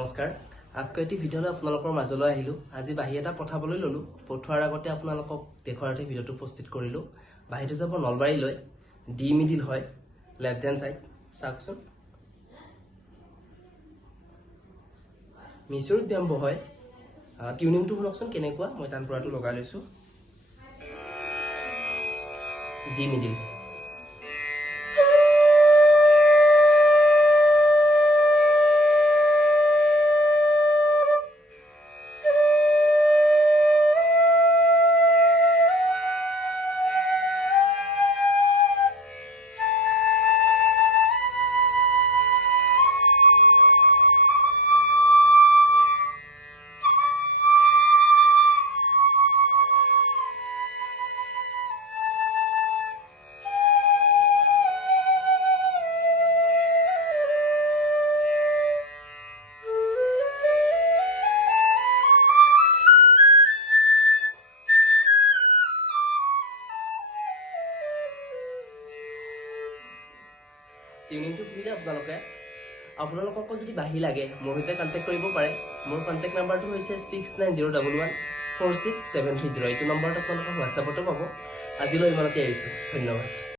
নমস্কাৰ, আকৌ এটি ভিডিঅ'লৈ আপোনালোকৰ মাজলৈ আহিলোঁ। আজি বাঁহী এটা পঠাবলৈ ল'লোঁ। পঠোৱাৰ আগতে আপোনালোকক দেখুৱাতে ভিডিঅ'টো প্ৰস্তুত কৰিলোঁ। বাঁহীটো যাব নলবাৰীলৈ, ডি মিডিল হয়, লেফ্ট হেণ্ড চাইড। চাওকচোন, মিচুৰ টেম্পো হয়। টিউনিংটো শুনকচোন কেনেকুৱা। মই তানপুৰাটো লগাই লৈছোঁ, ডি মিডিল। টিউনিংটো শুনিলে আপোনালোককো যদি বাঁহী লাগে মোৰ সৈতে কণ্টেক্ট কৰিব পাৰে। মোৰ কণ্টেক্ট নাম্বাৰটো হৈছে 6901146730। এইটো নম্বৰত আপোনালোকক হোৱাটছআপতো পাব। আজিলৈ ইমানতে এৰিছোঁ। ধন্যবাদ।